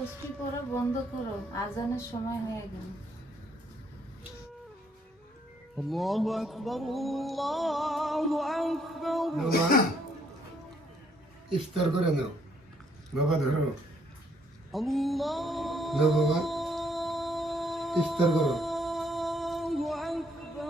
তসবিহ পড়া বন্ধ করো, আজানের সময় হয়ে গেল। আল্লাহু আকবার, আল্লাহু আকবার। ইফতার করে নাও বাবা, ধরো আল্লাহু নাও বাবা, ইফতার করো। আকবার,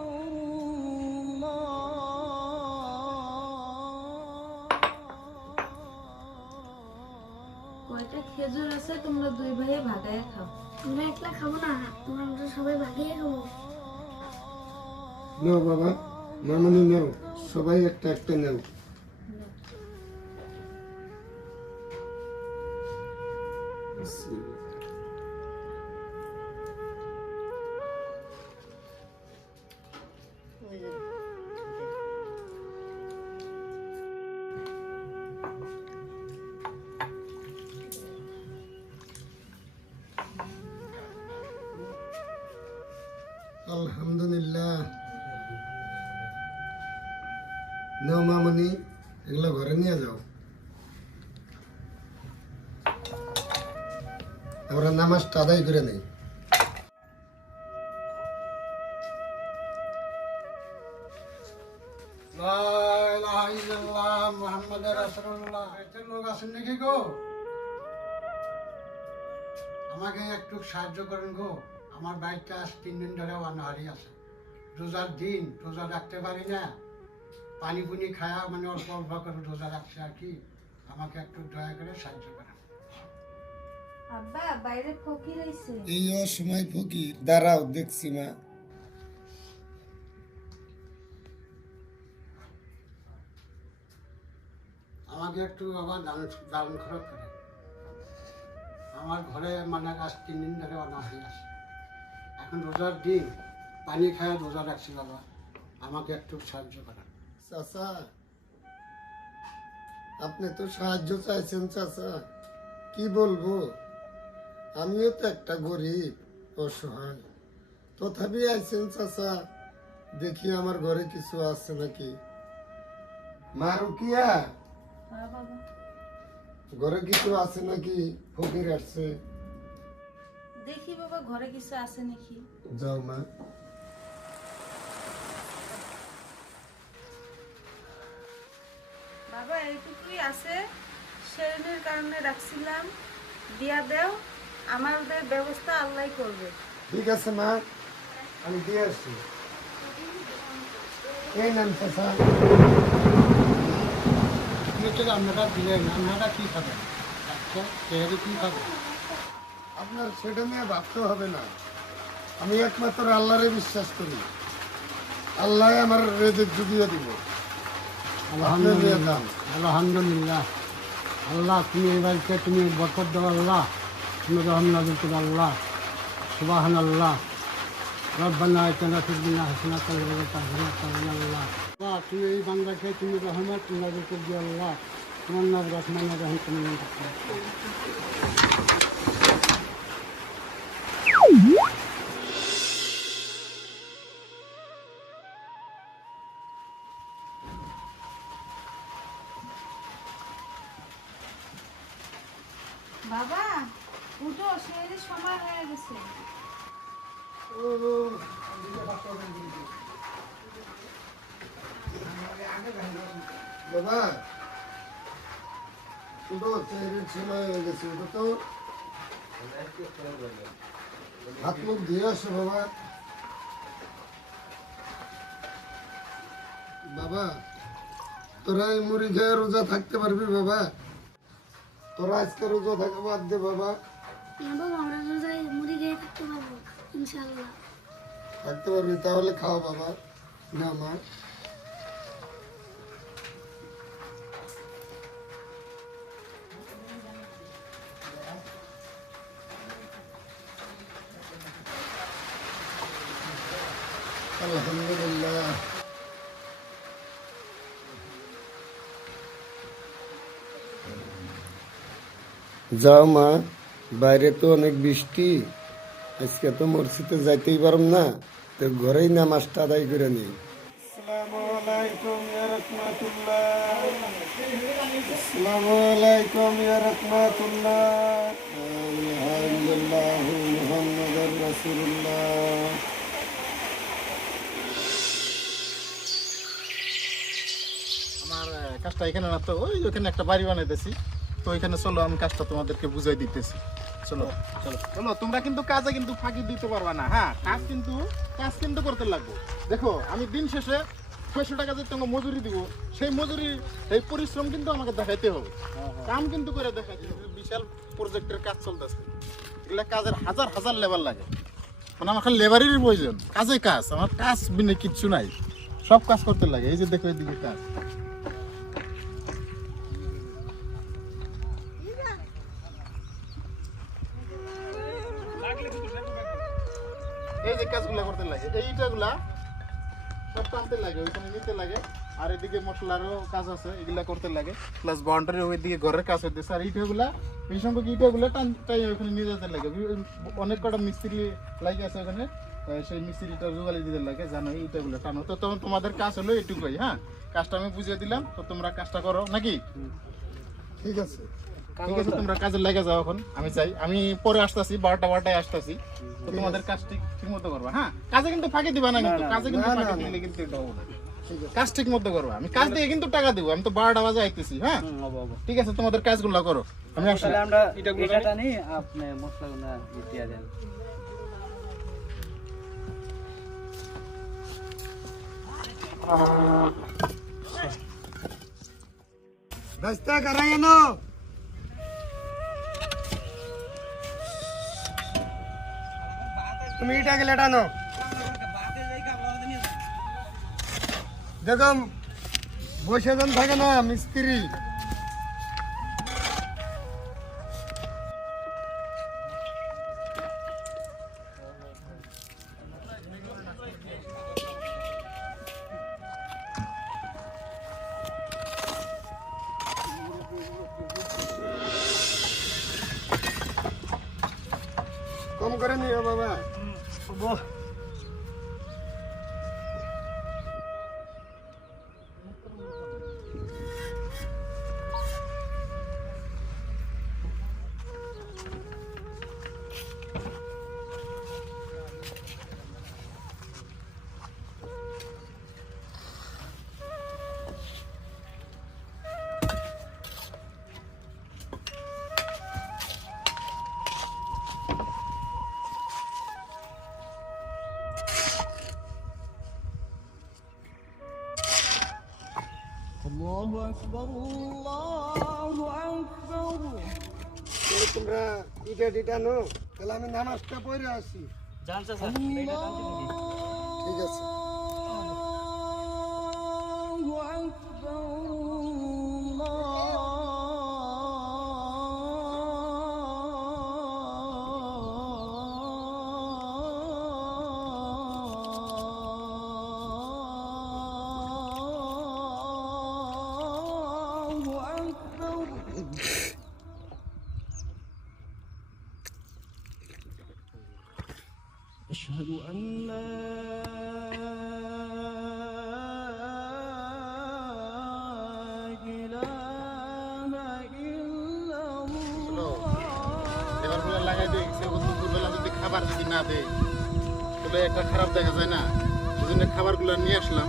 কয়টা খেজুর আছে, তোমরা দুই ভাই ভাগায় খাও। আমরা একলা খাবো না, আমরা সবাই ভাগিয়ে খাবো। নাও বাবা, মামনি নাও, সবাই একটা একটা নাও। আলহামদুলিল্লাহ। নাও মামনি, এগুলো ঘরে নিয়ে যাও। আমরা নামাজটা আদায় করে নেই। আমাকে একটু সাহায্য করেন গো। আমার বাইকটা আজ 3 দিন ধরে অনাহারি আছে। রোজার দিন, রোজা রাখতে পারি না। পানি পুনি খায়া মানে অল্প অল্প করে রোজা রাখছে আর কি। আমাকে একটু দয়া করে সাহায্য করেন। আব্বা, বাইরে ফকির আইছে। এই অসময় ফকির, দাঁড়াও দেখছি মা। আমাকে একটু বাবা দান খরচ করেন। আমার ঘরে মানে আজ 3 দিন ধরে অনাহারি আছে। এখন রোজার দিন, পানি খায়া রোজা রাখছি বাবা। আমাকে একটু সাহায্য করেন। চাচা, আপনি তো সাহায্য চাইছেন চাচা, কি বলবো, আমিও তো একটা গরিব অসহায়, তথাপি আইছেন চাচা, দেখি আমার ঘরে কিছু আছে নাকি। মা রুকিয়া, হ্যাঁ বাবা। ঘরে কিছু আছে নাকি? ফকির আসছে। দেখি বাবা, ঘরে কিছু আছে নাকি। যাও মা। বাবা, এইটুকুই আছে, সেরেনের কারণে রাখছিলাম, দিয়া দেও। আমাদের ব্যবস্থা আল্লাহ করবে। ঠিক আছে মা, আমি দিয়ে আসছি। এই নাম চাচা। আপনি তো রান্নাটা দিলেন, রান্নাটা কী খাবেন? আচ্ছা, সেহেরি কী খাবেন? আপনার সেটা নিয়ে ভাবতে হবে না, আমি একমাত্র আল্লাহরে বিশ্বাস করি। আল্লাহ আমার রেজেক জুগিয়ে দিব। আলহামদুলিল্লাহ, আলহামদুলিল্লাহ। আল্লাহ, তুমি এই বাড়িতে তুমি বরকত দাও আল্লাহ, তুমি রহম নাযিল করো আল্লাহ। সুবহান আল্লাহ। রব্বানা আতিনা ফিদ দুনিয়া হাসানাতান ওয়া কিনা আযাবান আল্লাহ। তুমি এই বান্দাকে তুমি রহমত নাযিল করে দিও আল্লাহ। তোমার নাম রহমানুর রহিম তুমি নাম রাখো। বাবা, উঠো, সেরের সময় হয়ে গেছে। বাবা, উঠো, চেহারের সময় হয়ে গেছে, উঠো তো। হাত মুখ ধুয়ে আসো বাবা। বাবা, তোরা এই মুড়ি খেয়ে রোজা থাকতে পারবি বাবা? তোরা আজকে রোজা থাকা বাদ দে বাবা। না বাবা, আমরা রোজায় মুড়ি খেয়ে থাকতে পারবো ইনশাআল্লাহ। থাকতে পারবি, তাহলে খাও বাবা। না মা, আলহামদুলিল্লাহ। যাও মা, বাইরে তো অনেক বৃষ্টি, আজকে তো মসজিদে যাইতেই পারম না, তো ঘরেই নামাজটা আদায় করে নিই। আসসালামু আলাইকুম ইয়া রাহমাতুল্লাহ। আসসালামু আলাইকুম ইয়া রাহমাতুল্লাহ। ইল্লাল্লাহু মুহাম্মাদুর রাসূলুল্লাহ। আমার কাজটা এখানে না তো ওই ওখানে একটা বাড়ি বানাইতেছি, তো ওইখানে চলো আমি কাজটা তোমাদেরকে বুঝাই দিতেছি। চলো চলো চলো, তোমরা কিন্তু কাজে কিন্তু ফাঁকি দিতে পারবা না। হ্যাঁ, কাজ কিন্তু করতে লাগবে। দেখো আমি দিন শেষে 600 টাকা যে তোমাকে মজুরি দিব, সেই মজুরি এই পরিশ্রম কিন্তু আমাকে দেখাইতে হবে। কাম কিন্তু করে দেখাইতে হবে। বিশাল প্রজেক্টের কাজ চলতেছে, এগুলা কাজের হাজার হাজার লেবার লাগে। মানে আমার খালি লেবারেরই প্রয়োজন, কাজে কাজ, আমার কাজ বিনে কিচ্ছু নাই, সব কাজ করতে লাগে। এই যে দেখো এদিকে কাজ, এই যে কাজগুলা করতে লাগে, এই ইটাগুলা সব টানতে লাগে, ওইখানে নিতে লাগে। আর এদিকে মশলারও কাজ আছে, এগুলা করতে লাগে। প্লাস বাউন্ডারি ওইদিকে ঘরের কাজ হইতেছে। আর ইটাগুলা এই সংখ্যক ইটাগুলা টানটাই ওইখানে নিয়ে যেতে লাগে। অনেক কটা মিস্ত্রি লাগে আছে ওখানে, সেই মিস্ত্রিটা জোগালি দিতে লাগে, জানো ইটাগুলা টানো। তো তোমাদের কাজ হলো এটুকুই। হ্যাঁ, কাজটা আমি বুঝিয়ে দিলাম, তো তোমরা কাজটা করো নাকি? ঠিক আছে, ঠিক আছে, তোমরা কাজে লেগে যাও। এখন আমি চাই, আমি পরে আসতেছি, 12টায় আসতেছি। তো তোমাদের কাজ ঠিক মতো করবা। হ্যাঁ, কাজে কিন্তু ফাঁকি দিবা না, কিন্তু কাজে কিন্তু ফাঁকি দিলে কিন্তু এটা হবে না। কাজ ঠিক মতো করবা। আমি কাজ দিয়ে কিন্তু টাকা দিব, আমি তো 12টা বাজে আইতেছি। হ্যাঁ ঠিক আছে, তোমাদের কাজগুলো করো, আমি আসছি। আমরা এটা টানি, আপনি মশলাগুলো দিয়ে দেন। রাস্তা করাই না, তুমি এটা গেলে টানো। দেখো বসে জন থাকে না মিস্ত্রি, কম করে নিও বাবা। الله أكبر الله أكبر তাহলে তোমরা ইটা টিটা নো, তাহলে আমি নামাজটা পড়ে আসি। জানছে স্যার, এটা টানছি নাকি? ঠিক আছে। الله أكبر الله أكبر أشهد أن لا إله إلا লেবারগুলো লাগাই দিয়ে গেছে, দুপুরবেলা যদি খাবার যদি না দেয় তাহলে একটা খারাপ দেখা যায় না। ওই জন্য খাবারগুলো নিয়ে আসলাম।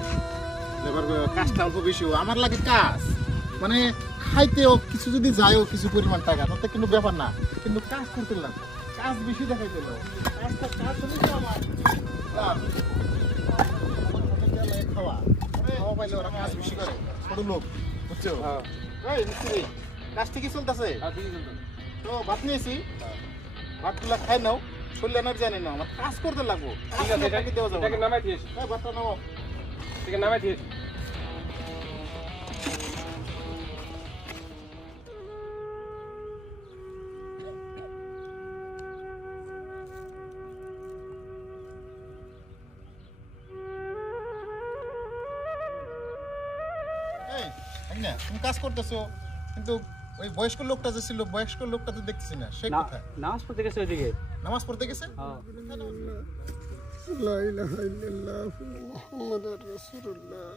লেবারগুলো কাজটা অল্প বেশি, আমার লাগে কাজ, মানে খাইতেও কিছু যদি যায়ও কিছু পরিমাণ টাকা, তাতে কিন্তু ব্যাপার না, কিন্তু কাজ করতে লাগবে, কাজ বেশি দেখাইতে লাগবে। কাজ হলে তো আমার লাভ। খাওয়া খাওয়া পাইলে ওরা কাজ বেশি করে, ছোট লোক, বুঝছো? এই মিস্ত্রি, কাজ ঠিকই চলতেছে তো? ভাত নিয়েছি, ভাতগুলা খাই নাও, শরীর এনার্জি জানি না, আমার কাজ করতে লাগবো। ঠিক আছে, এটাকে দেওয়া যাবে, নামাই দিয়েছি, ভাতটা নাও, ঠিক আছে, নামাই দিয়েছি। তুমি কাজ করতেছো, কিন্তু ওই বয়স্ক লোকটা যে ছিল, বয়স্ক লোকটা তো দেখতেছি না, সে কোথায়? নামাজ পড়তে গেছে ওইদিকে। নামাজ পড়তে গেছে? লা ইলাহা ইল্লাল্লাহু মুহাম্মাদুর রাসূলুল্লাহ।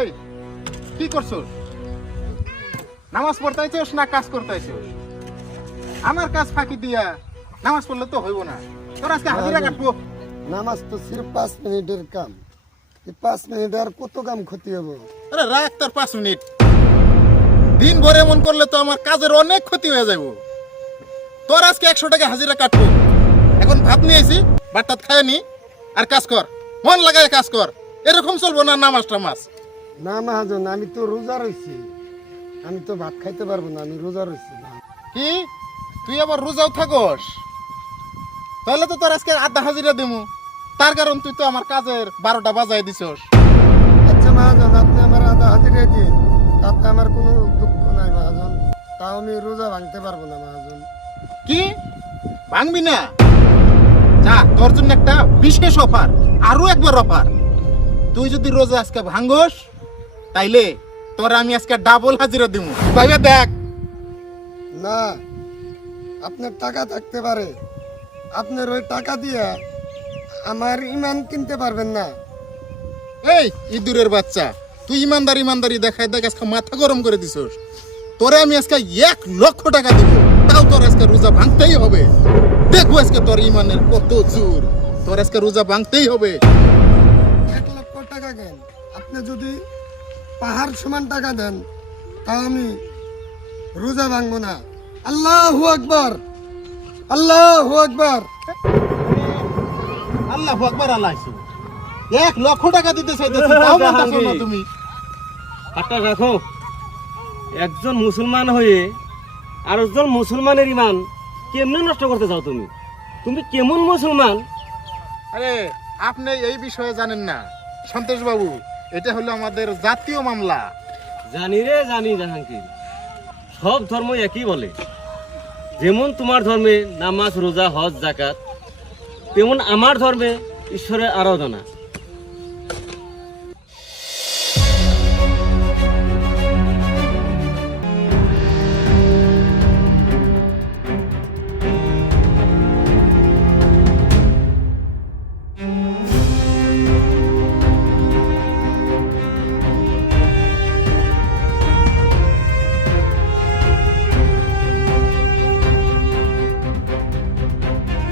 এই কি করছস? নামাজ পড়তে আইছস না কাজ করতে আইছস? আমার কাজ ফাঁকি দিয়া নামাজ পড়লে তো হইব না। তোর আজকে হাজিরা কাটবো। নামাজ তো সির্ফ 5 মিনিটের কাম। এই 5 মিনিটে আর কত কাম ক্ষতি হবো? আরে রাখ তোর 5 মিনিট। দিন ভরে এমন করলে তো আমার কাজের অনেক ক্ষতি হয়ে যাবো। তোর আজকে 100 টাকা হাজিরা কাটবো। এখন ভাত নিয়ে আইছি, ভাতটা খায় নি আর কাজ কর, মন লাগায় কাজ কর। এরকম চলবো না নামাজ টামাজ। না মহাজন, আমি তো রোজা রইছি, আমি তো ভাত খাইতে পারবো না, আমি রোজা রইছি না। কি তুই আবার রোজাও থাকস? তাহলে তো তোর আজকে আধা হাজিরা দেবো। তার কারণ তুই তো আমার কাজের 12টা বাজায় দিছস। আচ্ছা মহাজন, আপনি আমার আধা হাজিরা দিন, তাতে আমার কোনো দুঃখ নাই মহাজন। তাও আমি রোজা ভাঙতে পারবো না মহাজন। কি ভাঙবি না? যা, তোর জন্য একটা বিশেষ অফার, আরো একবার অফার। তুই যদি রোজা আজকে ভাঙস তাইলে তোর আমি আজকে ডাবল হাজিরা দেবো। ভাইবা দেখ। না, আপনার টাকা থাকতে পারে, আপনার ওই টাকা দিয়ে আমার ইমান কিনতে পারবেন না। এই ইঁদুরের বাচ্চা, তুই ইমানদারি দেখায় দেখ আজকে মাথা গরম করে দিছস। তোরে আমি আজকে 1 লক্ষ টাকা দিব, তাও তোর আজকে রোজা ভাঙতেই হবে। দেখবো আজকে তোর ইমানের কত জোর। তোর আজকে রোজা ভাঙতেই হবে। 1 লক্ষ টাকা কেন, আপনি যদি পাহাড় সমান টাকা দেন তাও আমি রোজা ভাঙবো না। আল্লাহু আকবার, আল্লাহু আকবার। আল্লাহু আকবার। আল্লাহ 1 লক্ষ টাকা দিতে চাইতেছি, তাও মানতেছো না তুমি। হাতটা রাখো। একজন মুসলমান হয়ে আরেকজন মুসলমানের ইমান কেমনে নষ্ট করতে চাও তুমি? তুমি কেমন মুসলমান? আরে আপনি এই বিষয়ে জানেন না সন্তোষ বাবু, এটা হলো আমাদের জাতীয় মামলা। জানি রে জানি জাহাঙ্গীর, সব ধর্ম একই বলে। যেমন তোমার ধর্মে নামাজ রোজা হজ জাকাত, তেমন আমার ধর্মে ঈশ্বরের আরাধনা।